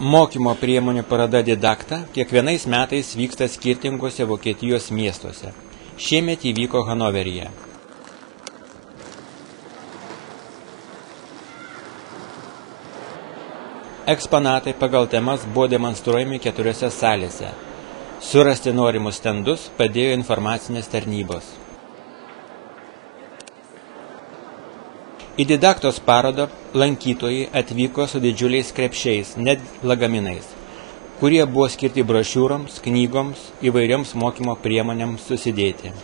Mokymo priemonių paroda Didakta kiekvienais metais vyksta skirtingose Vokietijos miestuose. Šiemet įvyko Hanoveryje. Eksponatai pagal temas buvo demonstruojami 4 salėse. Surasti norimus stendus padėjo informacinės tarnybos. Į Didaktos parodą lankytojai atvyko su didžiuliais krepšiais, net lagaminais, kurie buvo skirti brošiūroms, knygoms, įvairioms mokymo priemonėms susidėti.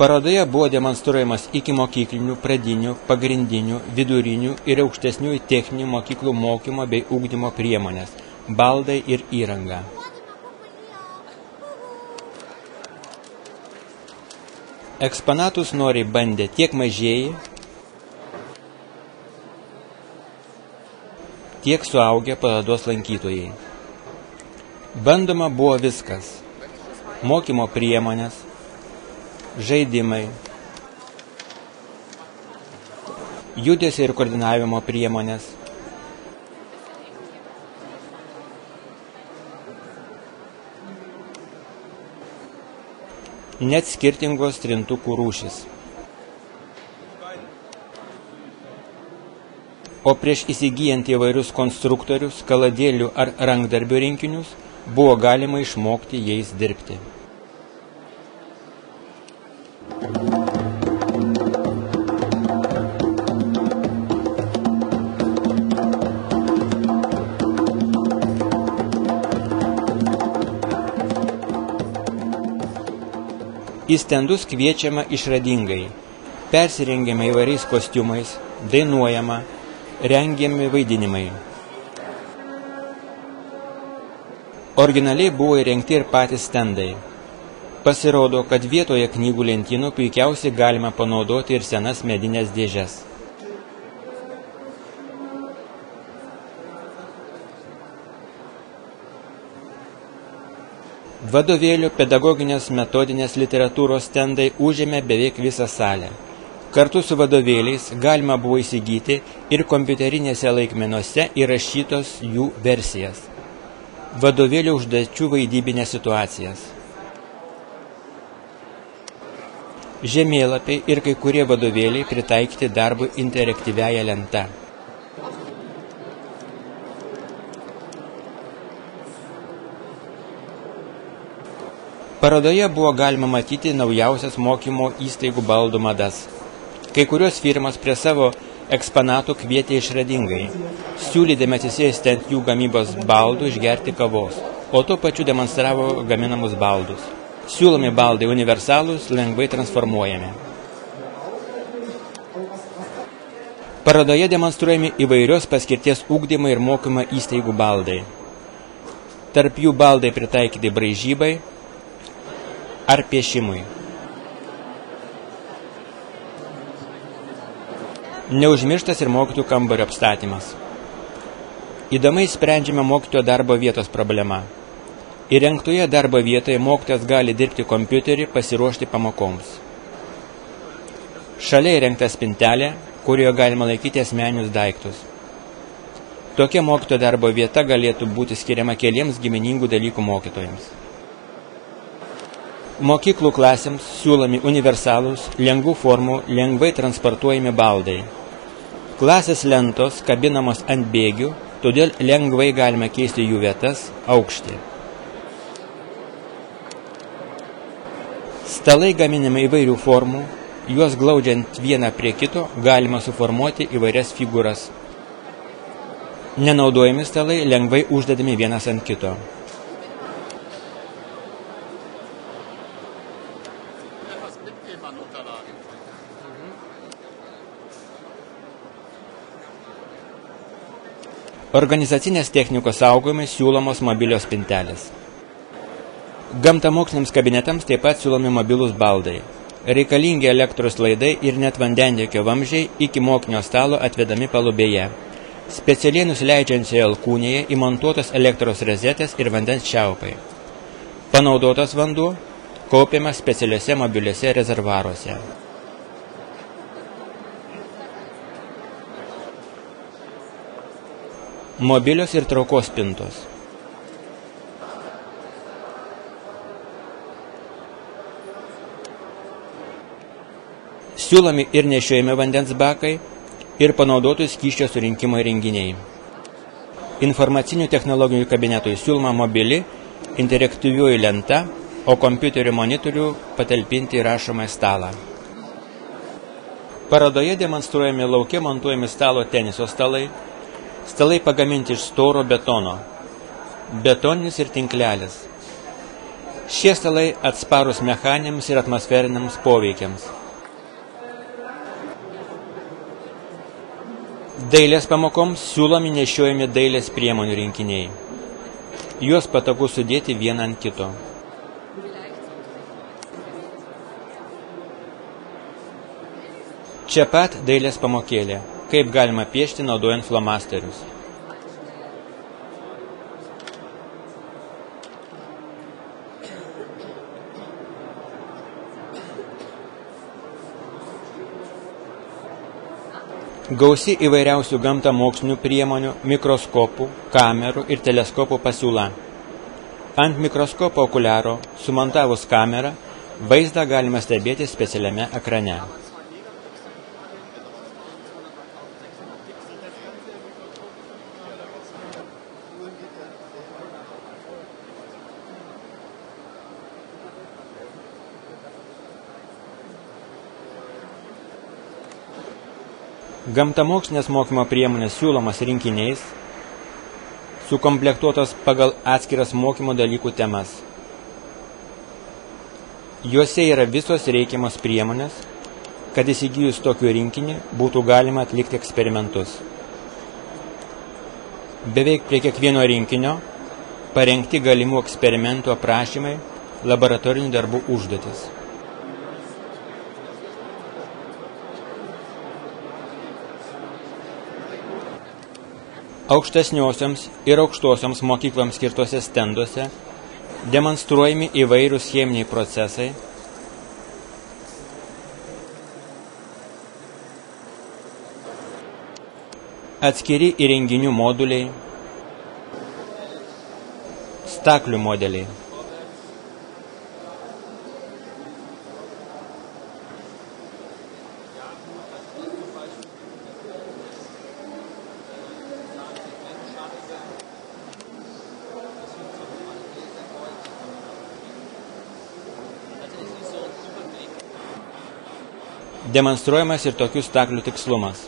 Parodoje buvo demonstruojamas ikimokyklinių, pradinių, pagrindinių, vidurinių ir aukštesnių techninių mokyklų mokymo bei ugdymo priemonės, baldai ir įranga. Eksponatus noriai bandė tiek mažieji, tiek suaugę parodos lankytojai. Bandoma buvo viskas – mokymo priemonės, žaidimai, judesio ir koordinavimo priemonės, net skirtingos trintukų rūšis. O prieš įsigyjant įvairius konstruktorius, kaladėlių ar rankdarbių rinkinius, buvo galima išmokti jais dirbti. Į stendus kviečiama išradingai, persirengiama įvairiais kostiumais, dainuojama, rengiami vaidinimai. Originaliai buvo įrengti ir patys stendai. Pasirodo, kad vietoje knygų lentynų puikiausiai galima panaudoti ir senas medinės dėžes. Vadovėlių, pedagoginės metodinės literatūros stendai užėmė beveik visą salę. Kartu su vadovėliais galima buvo įsigyti ir kompiuterinėse laikmenose įrašytos jų versijas. Vadovėlių užduočių vaidybinės situacijas. Žemėlapiai ir kai kurie vadovėliai pritaikyti darbui interaktyviąja lenta. Parodoje buvo galima matyti naujausias mokymo įstaigų baldų madas. Kai kurios firmos prie savo eksponatų kvietė išradingai, siūlydami atsisėsti ant jų gamybos baldų išgerti kavos, o tuo pačiu demonstravo gaminamus baldus. Siūlomi baldai universalūs, lengvai transformuojami. Parodoje demonstruojami įvairios paskirties ugdymo ir mokymo įstaigų baldai. Tarp jų baldai pritaikyti braižybai ar piešimui. Neužmirštas ir mokytojų kambario apstatymas. Įdomai sprendžiame mokytojo darbo vietos problema. Įrengtoje darbo vietoje mokytojas gali dirbti kompiuterį, pasiruošti pamokoms. Šalia įrengta spintelė, kurioje galima laikyti asmeninius daiktus. Tokia mokytojo darbo vieta galėtų būti skiriama keliems giminingų dalykų mokytojams. Mokyklų klasėms siūlomi universalūs, lengvų formų, lengvai transportuojami baldai. Klasės lentos kabinamos ant bėgių, todėl lengvai galima keisti jų vietas, aukštį. Stalai gaminami įvairių formų, juos glaudžiant vieną prie kito galima suformuoti įvairias figūras. Nenaudojami stalai lengvai uždedami vienas ant kito. Organizacinės technikos saugojimai siūlomos mobilios spintelės. Gamtamoksliniams kabinetams taip pat siūlomi mobilūs baldai. Reikalingi elektros laidai ir net vandentiekio vamzdžiai iki mokinio stalo atvedami palubėje. Specialiai nusileidžiančioje alkūnėje įmontuotos elektros rozetės ir vandens čiaupai. Panaudotas vanduo kaupiamas specialiuose mobiliuose rezervuaruose. Mobilios ir traukos spintos. Siūlomi ir nešiojami vandens bakai ir panaudotų skysčio surinkimo įrenginiai. Informacinių technologijų kabinetui siūloma mobili, interaktyvioji lenta, o kompiuterio monitorių patalpinti įrašomą stalą. Parodoje demonstruojami lauke montuojami stalo teniso stalai, stalai pagaminti iš storo betono, betoninis ir tinklelis. Šie stalai atsparūs mechaniniams ir atmosferiniams poveikiams. Dailės pamokoms siūlomi nešiojami dailės priemonių rinkiniai. Juos patogu sudėti vieną ant kito. Čia pat dailės pamokėlė, kaip galima piešti naudojant flomasterius. Gausi įvairiausių gamtą mokslinių priemonių, mikroskopų, kamerų ir teleskopų pasiūla. Ant mikroskopo okuliaro, sumontavus kamerą, vaizdą galima stebėti specialiame ekrane. Gamtamokslinės mokymo priemonės siūlomas rinkiniais, sukomplektuotos pagal atskiras mokymo dalykų temas. Juose yra visos reikiamos priemonės, kad įsigijus tokių rinkinį būtų galima atlikti eksperimentus. Beveik prie kiekvieno rinkinio parengti galimų eksperimentų aprašymai, laboratorinių darbų užduotis. Aukštesniosioms ir aukštosioms mokykloms skirtose stenduose demonstruojami įvairūs cheminiai procesai, atskiri įrenginių moduliai, staklių modeliai. Demonstruojamas ir tokių staklių tikslumas.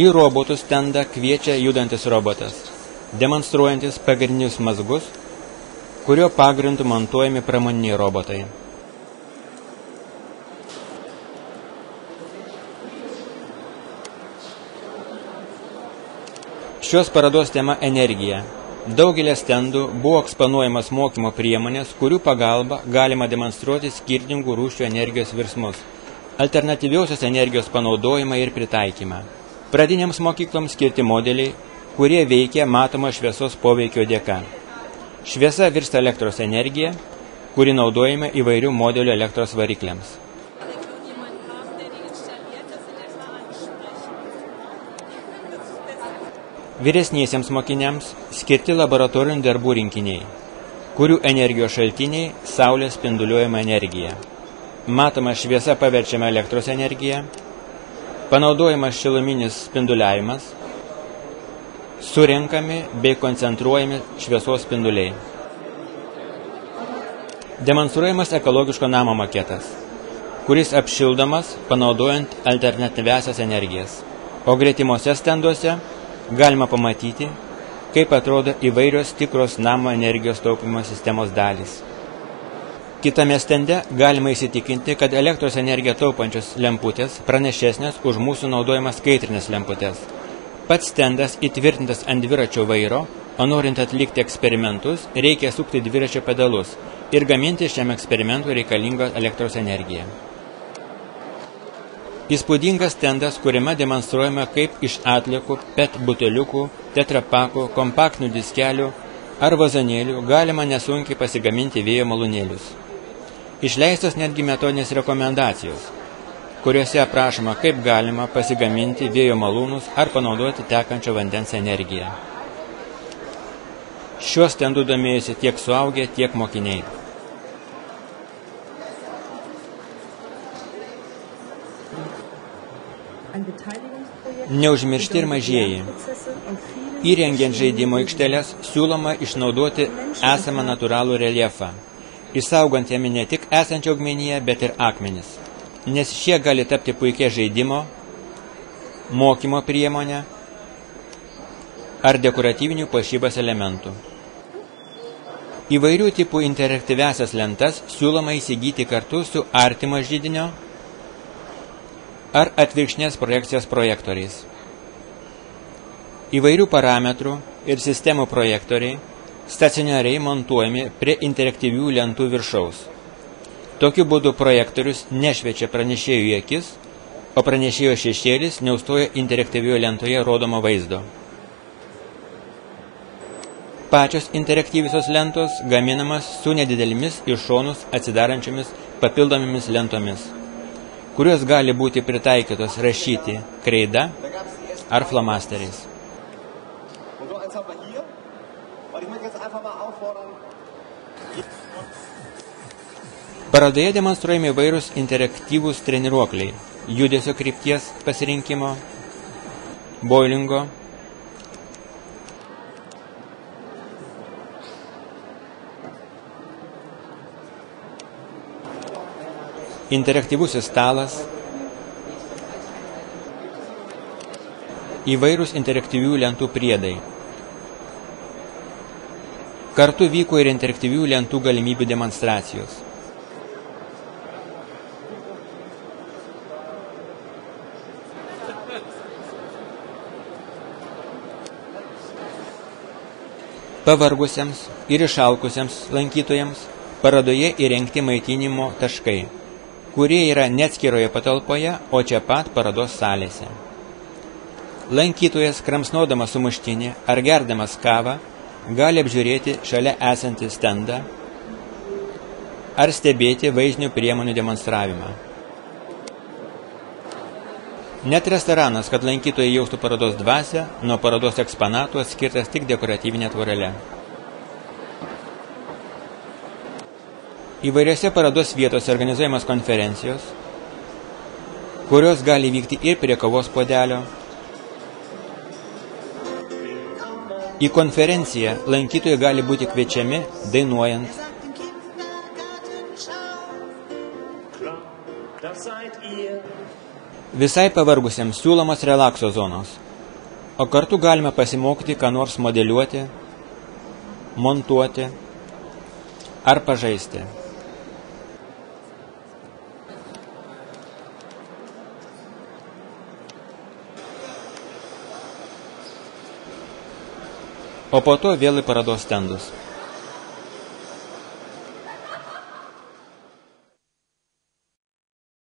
Į robotų stendą kviečia judantis robotas, demonstruojantis pagrindinius mazgus, kurio pagrindu montuojami pramoniniai robotai. Šios parodos tema energija. Daugelė stendų buvo eksponuojamas mokymo priemonės, kurių pagalba galima demonstruoti skirtingų rūšių energijos virsmus, alternatyviausios energijos panaudojimą ir pritaikymą. Pradinėms mokykloms skirti modeliai, kurie veikia matomo šviesos poveikio dėka. Šviesa virsta elektros energija, kuri naudojama įvairių modelių elektros varikliams. Vyresniesiems mokiniams skirti laboratorinių darbų rinkiniai, kurių energijos šaltiniai saulės spinduliuojama energija. Matoma šviesa paverčiama elektros energija, panaudojamas šiluminis spinduliavimas, surenkami bei koncentruojami šviesos spinduliai. Demonstruojamas ekologiško namo maketas, kuris apšildomas panaudojant alternatyviasias energijas. O gretimose stenduose galima pamatyti, kaip atrodo įvairios tikros namo energijos taupymo sistemos dalys. Kitame stende galima įsitikinti, kad elektros energiją taupančios lemputės pranešesnės už mūsų naudojamas skaitrinės lemputės. Pats stendas įtvirtintas ant dviračio vairo, o norint atlikti eksperimentus, reikia sukti dviračio pedalus ir gaminti šiam eksperimentui reikalingą elektros energiją. Įspūdingas stendas, kuriame demonstruojama, kaip iš atliekų, PET buteliukų, tetrapakų, kompaktinių diskelių ar vazonėlių galima nesunkiai pasigaminti vėjo malūnėlius. Išleistos netgi metodinės rekomendacijos, kuriuose aprašoma, kaip galima pasigaminti vėjo malūnus ar panaudoti tekančio vandens energiją. Šiuo stendu domėjosi tiek suaugę, tiek mokiniai. Neužmiršti ir mažieji. Įrengiant žaidimo aikšteles siūloma išnaudoti esamą natūralų reljefą, išsaugant jame ne tik esančią augmeniją, bet ir akmenis, nes šie gali tapti puikia žaidimo, mokymo priemonę ar dekoratyvinių puošybos elementų. Įvairių tipų interaktyviasias lentas siūloma įsigyti kartu su artimo židinio ar atvirkšnės projekcijos projektoriais. Įvairių parametrų ir sistemų projektoriai stacionariai montuojami prie interaktyvių lentų viršaus. Tokiu būdu projektorius nešviečia pranešėjų į akis, o pranešėjo šešėlis neužstoja interaktyvioje lentoje rodomo vaizdo. Pačios interaktyviosios lentos gaminamas su nedidelėmis iš šonus atsidarančiomis papildomomis lentomis, kurios gali būti pritaikytos rašyti kreida ar flomasteriais. Parodoje demonstruojami įvairūs interaktyvūs treniruokliai, judesio krypties pasirinkimo, bowlingo, interaktyvusis stalas, įvairūs interaktyvių lentų priedai. Kartu vyko ir interaktyvių lentų galimybių demonstracijos. Pavargusiems ir išalkusiems lankytojams parodoje įrengti maitinimo taškai, kurie yra neatskiroje patalpoje, o čia pat parodos salėse. Lankytojas, kramsnodamas sumuštinį ar gerdamas kavą, gali apžiūrėti šalia esantį stendą ar stebėti vaizdinių priemonių demonstravimą. Net restoranas, kad lankytojai jaustų parodos dvasią, nuo parodos eksponatų atskirtas tik dekoratyvinė tvorelė. Įvairiose parodos vietose organizuojamas konferencijos, kurios gali vykti ir prie kavos puodelio. Į konferenciją lankytojai gali būti kviečiami dainuojant, visai pavargusiems siūlomos relakso zonos, o kartu galime pasimokyti, ką nors modeliuoti, montuoti ar pažaisti. O po to vėl į parodos stendus.